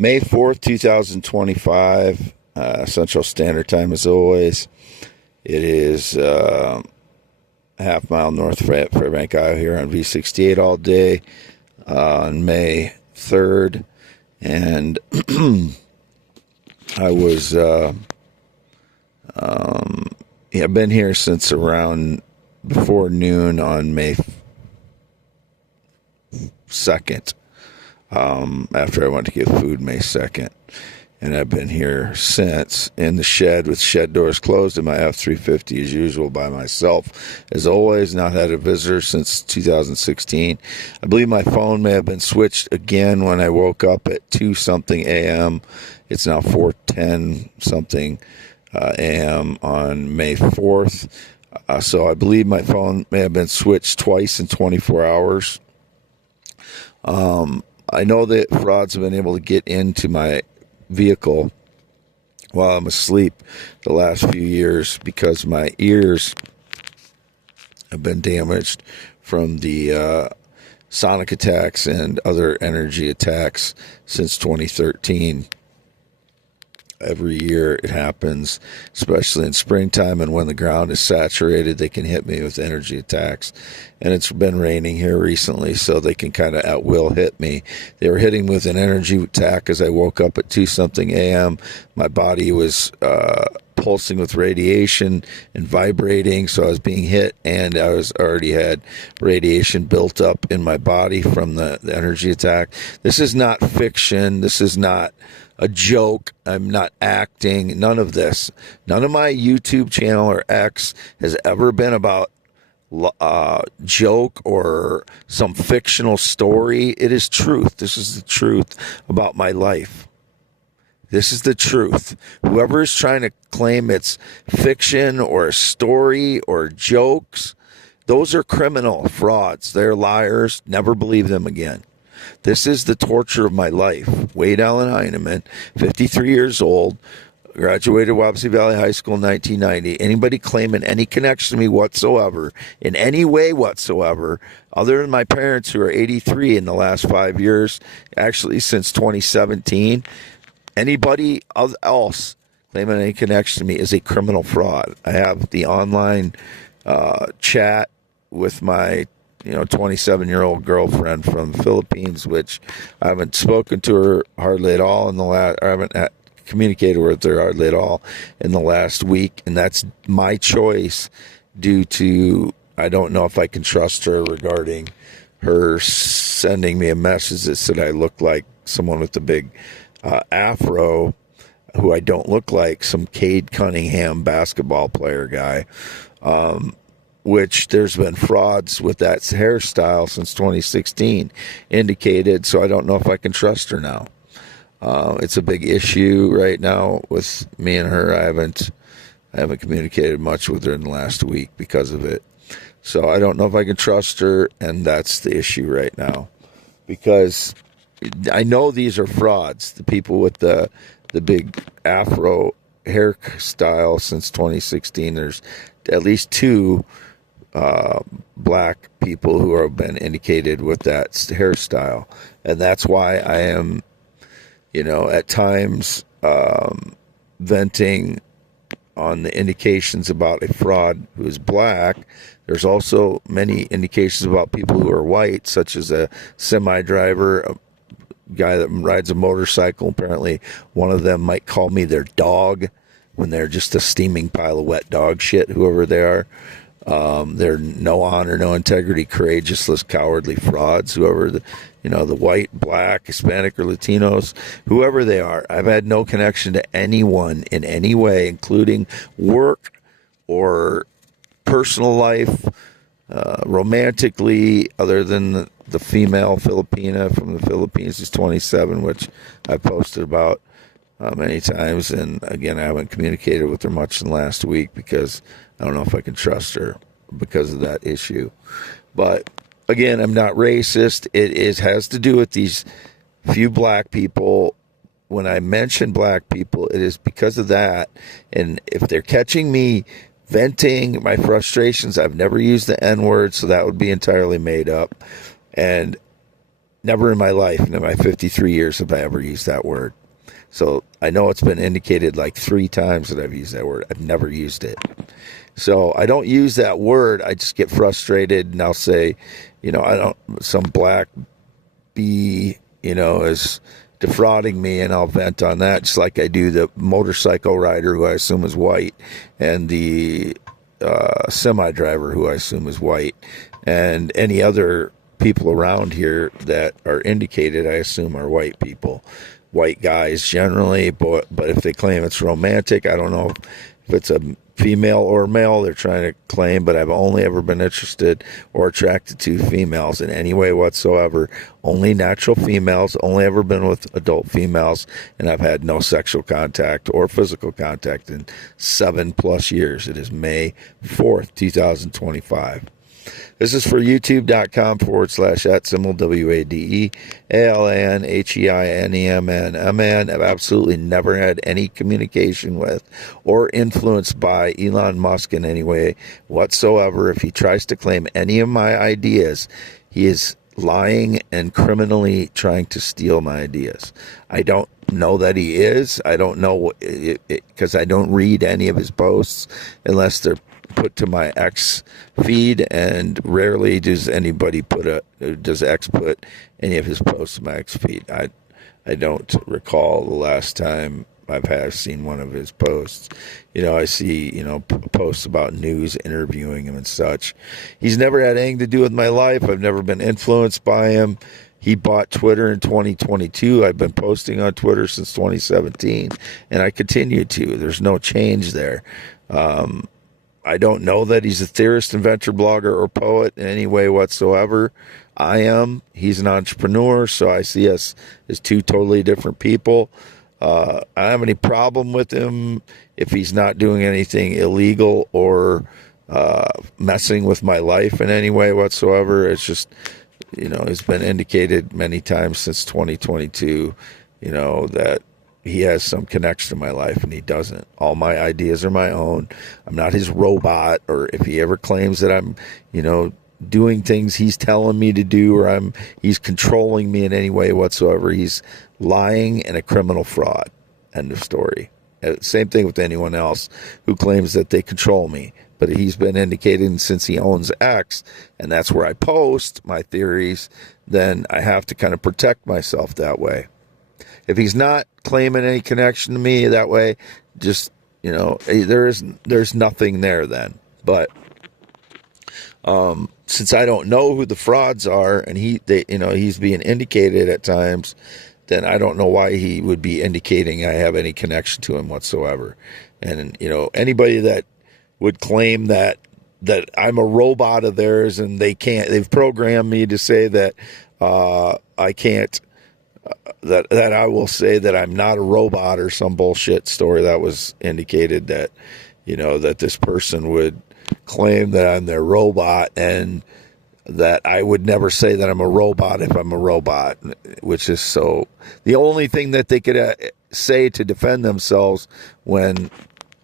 May 4th, 2025, Central Standard Time as always. It is half mile north of Fairbank, Iowa here on V68 all day on May 3rd. And I was, I've been here since around before noon on May 2nd. After I went to get food May 2nd. And I've been here since in the shed with shed doors closed in my F-350 as usual by myself. As always, not had a visitor since 2016. I believe my phone may have been switched again when I woke up at 2-something a.m. It's now 4:10-something a.m. on May 4th. So I believe my phone may have been switched twice in 24 hours. I know that frauds have been able to get into my vehicle while I'm asleep the last few years because my ears have been damaged from the sonic attacks and other energy attacks since 2013. Every year it happens, especially in springtime, and when the ground is saturated, they can hit me with energy attacks. And it's been raining here recently, so they can kind of at will hit me. They were hitting me with an energy attack as I woke up at 2-something a.m. My body was pulsing with radiation and vibrating, so I was being hit, and I was already had radiation built up in my body from the energy attack. This is not fiction. This is not a joke. I'm not acting. None of this. None of my YouTube channel or X has ever been about joke or some fictional story. It is truth. This is the truth about my life. This is the truth. Whoever is trying to claim it's fiction or a story or jokes, those are criminal frauds. They're liars. Never believe them again. This is the torture of my life. Wade Allen Heineman, 53 years old, graduated Wapsie Valley High School in 1990. Anybody claiming any connection to me whatsoever, in any way whatsoever, other than my parents who are 83 in the last 5 years, actually since 2017, anybody else claiming any connection to me is a criminal fraud. I have the online chat with my 27-year-old girlfriend from the Philippines, which I haven't spoken to her hardly at all I haven't communicated with her hardly at all in the last week, and that's my choice due to I don't know if I can trust her regarding her sending me a message that said I look like someone with a big afro, who I don't look like, some Cade Cunningham basketball player guy. Which there's been frauds with that hairstyle since 2016 indicated, so I don't know if I can trust her now. It's a big issue right now with me and her. I haven't communicated much with her in the last week because of it. So I don't know if I can trust her, and that's the issue right now. Because I know these are frauds, the people with the big afro hairstyle since 2016. There's at least two black people who have been indicated with that hairstyle, and that's why I am, at times venting on the indications about a fraud who is black. There's also many indications about people who are white, such as a semi driver, a guy that rides a motorcycle. Apparently, one of them might call me their dog when they're just a steaming pile of wet dog shit, whoever they are. They're no honor, no integrity, courageousless, cowardly frauds, whoever the white, black, Hispanic, or Latinos, whoever they are. I've had no connection to anyone in any way, including work or personal life, romantically, other than the female Filipina from the Philippines who's 27, which I posted about many times. And again, I haven't communicated with her much in the last week because I don't know if I can trust her because of that issue. But again, I'm not racist. It has to do with these few black people. When I mention black people, it is because of that. And if they're catching me venting my frustrations, I've never used the N-word, so that would be entirely made up. And Never in my life, in my 53 years, have I ever used that word. So I know it's been indicated like 3 times that I've used that word. I've never used it. So I don't use that word. I just get frustrated and I'll say, some black bee, is defrauding me, and I'll vent on that, just like I do the motorcycle rider, who I assume is white, and the semi driver, who I assume is white, and any other people around here that are indicated, I assume, are white people, white guys generally. But if they claim it's romantic, I don't know if it's a female or male they're trying to claim, but I've only ever been interested or attracted to females in any way whatsoever. Only natural females, only ever been with adult females, and I've had no sexual contact or physical contact in 7+ years. It is May 4th, 2025. This is for youtube.com/@symbol WADEALANHEINEMN. I've absolutely never had any communication with or influenced by Elon Musk in any way whatsoever. If he tries to claim any of my ideas, he is lying and criminally trying to steal my ideas. I don't know that he is. I don't know because I don't read any of his posts unless they're put to my X feed, and rarely does X put any of his posts to my X feed. I don't recall the last time I've seen one of his posts. I see, posts about news, interviewing him and such. He's never had anything to do with my life. I've never been influenced by him. He bought Twitter in 2022. I've been posting on Twitter since 2017, and I continue to. There's no change there. I don't know that he's a theorist, inventor, blogger, or poet in any way whatsoever. I am. He's an entrepreneur, so I see us as 2 totally different people. I don't have any problem with him if he's not doing anything illegal or messing with my life in any way whatsoever. It's just, it's been indicated many times since 2022, that he has some connection to my life, and he doesn't. All my ideas are my own. I'm not his robot. Or if he ever claims that I'm, doing things he's telling me to do, or he's controlling me in any way whatsoever, he's lying and a criminal fraud. End of story. Same thing with anyone else who claims that they control me. But he's been indicating since he owns X, and that's where I post my theories, then I have to kind of protect myself that way. If he's not claiming any connection to me that way, just, there's nothing there then. But since I don't know who the frauds are, and he's being indicated at times, then I don't know why he would be indicating I have any connection to him whatsoever. And anybody that would claim that I'm a robot of theirs, and they've programmed me to say that I can't. That I will say that I'm not a robot or some bullshit story that was indicated, that that this person would claim that I'm their robot, and that I would never say that I'm a robot if I'm a robot, which is so the only thing that they could say to defend themselves when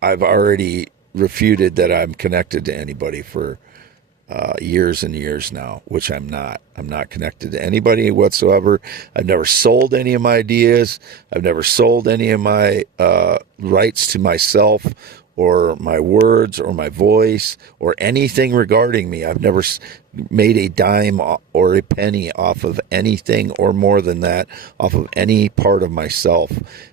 I've already refuted that I'm connected to anybody for years and years now, which I'm not. I'm not connected to anybody whatsoever. I've never sold any of my ideas. I've never sold any of my rights to myself, or my words, or my voice, or anything regarding me. I've never made a dime or a penny off of anything, or more than that, off of any part of myself,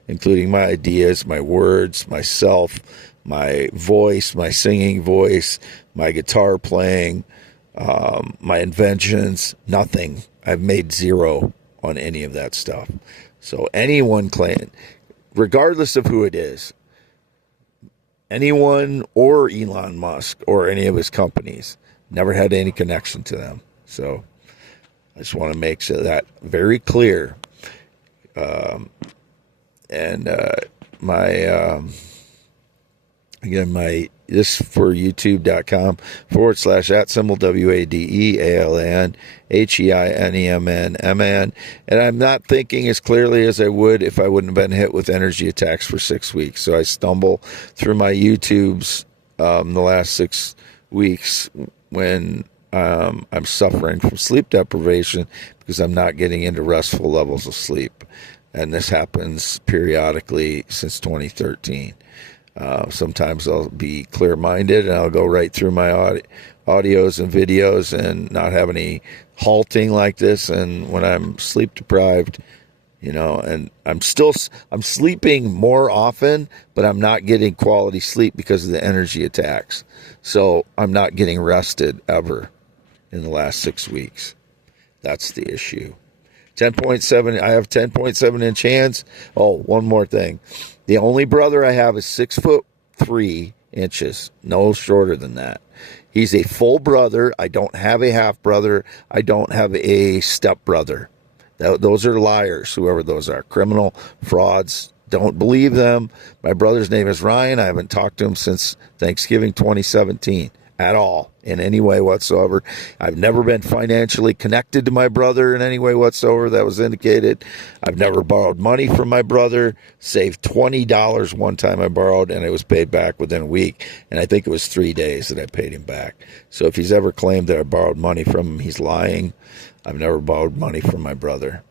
including my ideas, my words, myself, my voice, my singing voice, my guitar playing, my inventions, nothing. I've made zero on any of that stuff. So anyone claiming, regardless of who it is, anyone or Elon Musk or any of his companies, never had any connection to them. So I just want to make sure that very clear. This for youtube.com/@symbol WADEALANHEINEMN. And I'm not thinking as clearly as I would if I wouldn't have been hit with energy attacks for 6 weeks. So I stumble through my YouTubes the last 6 weeks when I'm suffering from sleep deprivation because I'm not getting into restful levels of sleep. And this happens periodically since 2013. Sometimes I'll be clear-minded and I'll go right through my audios and videos and not have any halting like this. And when I'm sleep deprived, and I'm sleeping more often, but I'm not getting quality sleep because of the energy attacks. So I'm not getting rested ever in the last 6 weeks. That's the issue. 10.7, I have 10.7 inch hands. Oh, one more thing. The only brother I have is 6'3" no shorter than that. He's a full brother. I don't have a half brother. I don't have a step brother. Those are liars, whoever those are. Criminal frauds. Don't believe them. My brother's name is Ryan. I haven't talked to him since Thanksgiving 2017 at all, in any way whatsoever. I've never been financially connected to my brother in any way whatsoever. That was indicated. I've never borrowed money from my brother. Saved $20 one time I borrowed, and it was paid back within a week. And I think it was 3 days that I paid him back. So if he's ever claimed that I borrowed money from him, he's lying. I've never borrowed money from my brother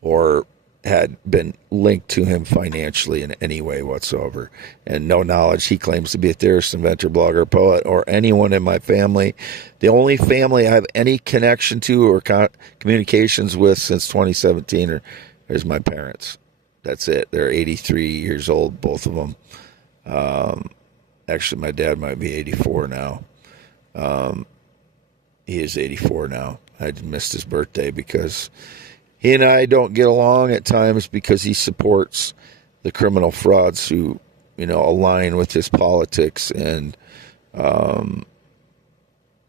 or had been linked to him financially in any way whatsoever. And no knowledge. He claims to be a theorist, inventor, blogger, poet, or anyone in my family. The only family I have any connection to or communications with since 2017 is my parents. That's it. They're 83 years old, both of them. Actually, my dad might be 84 now. He is 84 now. I missed his birthday because he and I don't get along at times because he supports the criminal frauds who, align with his politics. And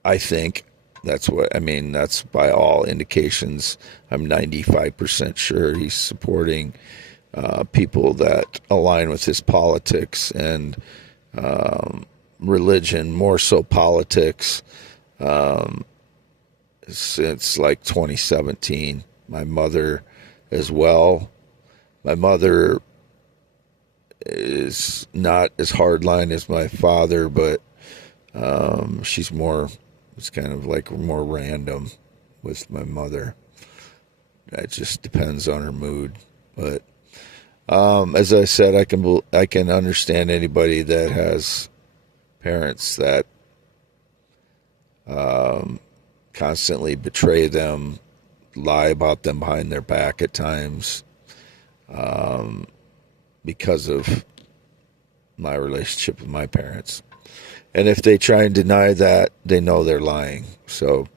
I think that's by all indications. I'm 95% sure he's supporting people that align with his politics and religion, more so politics, since like 2017. My mother as well. My mother is not as hardline as my father, but it's kind of like more random with my mother. It just depends on her mood. But as I said, I can understand anybody that has parents that constantly betray them, lie about them behind their back at times, because of my relationship with my parents. And if they try and deny that, they know they're lying. So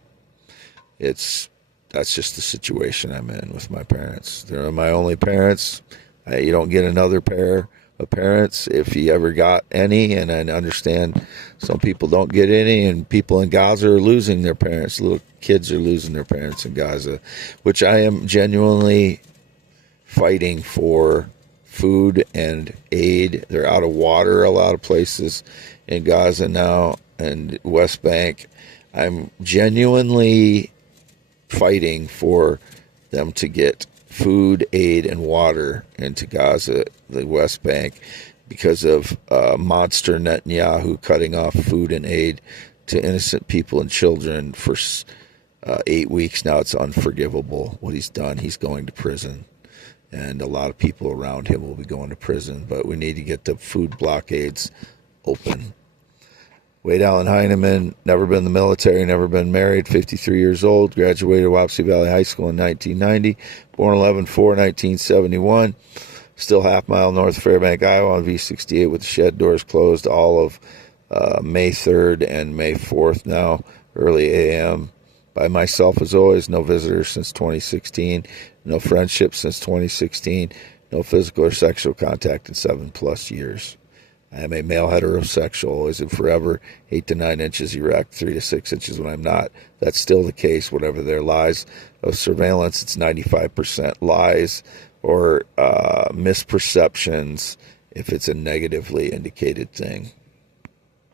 that's just the situation I'm in with my parents. They're my only parents. You don't get another pair of parents if you ever got any, and I understand some people don't get any, and people in Gaza are losing their parents. Little kids are losing their parents in Gaza, which I am genuinely fighting for food and aid. They're out of water a lot of places in Gaza now and West Bank. I'm genuinely fighting for them to get food, aid, and water into Gaza, the West Bank, because of monster Netanyahu cutting off food and aid to innocent people and children for 8 weeks now. It's unforgivable what he's done. He's going to prison, and a lot of people around him will be going to prison, but we need to get the food blockades open. Wade Allen Heineman, never been in the military, never been married, 53 years old, graduated Wapsie Valley High School in 1990, born 11/4/1971, still half mile north of Fairbank, Iowa on V68 with the shed doors closed all of May 3rd and May 4th now, early a.m. By myself as always, no visitors since 2016, no friendship since 2016, no physical or sexual contact in 7+ years. I am a male heterosexual, always and forever, 8 to 9 inches erect, 3 to 6 inches when I'm not. That's still the case, whatever their lies of surveillance. It's 95% lies or misperceptions if it's a negatively indicated thing.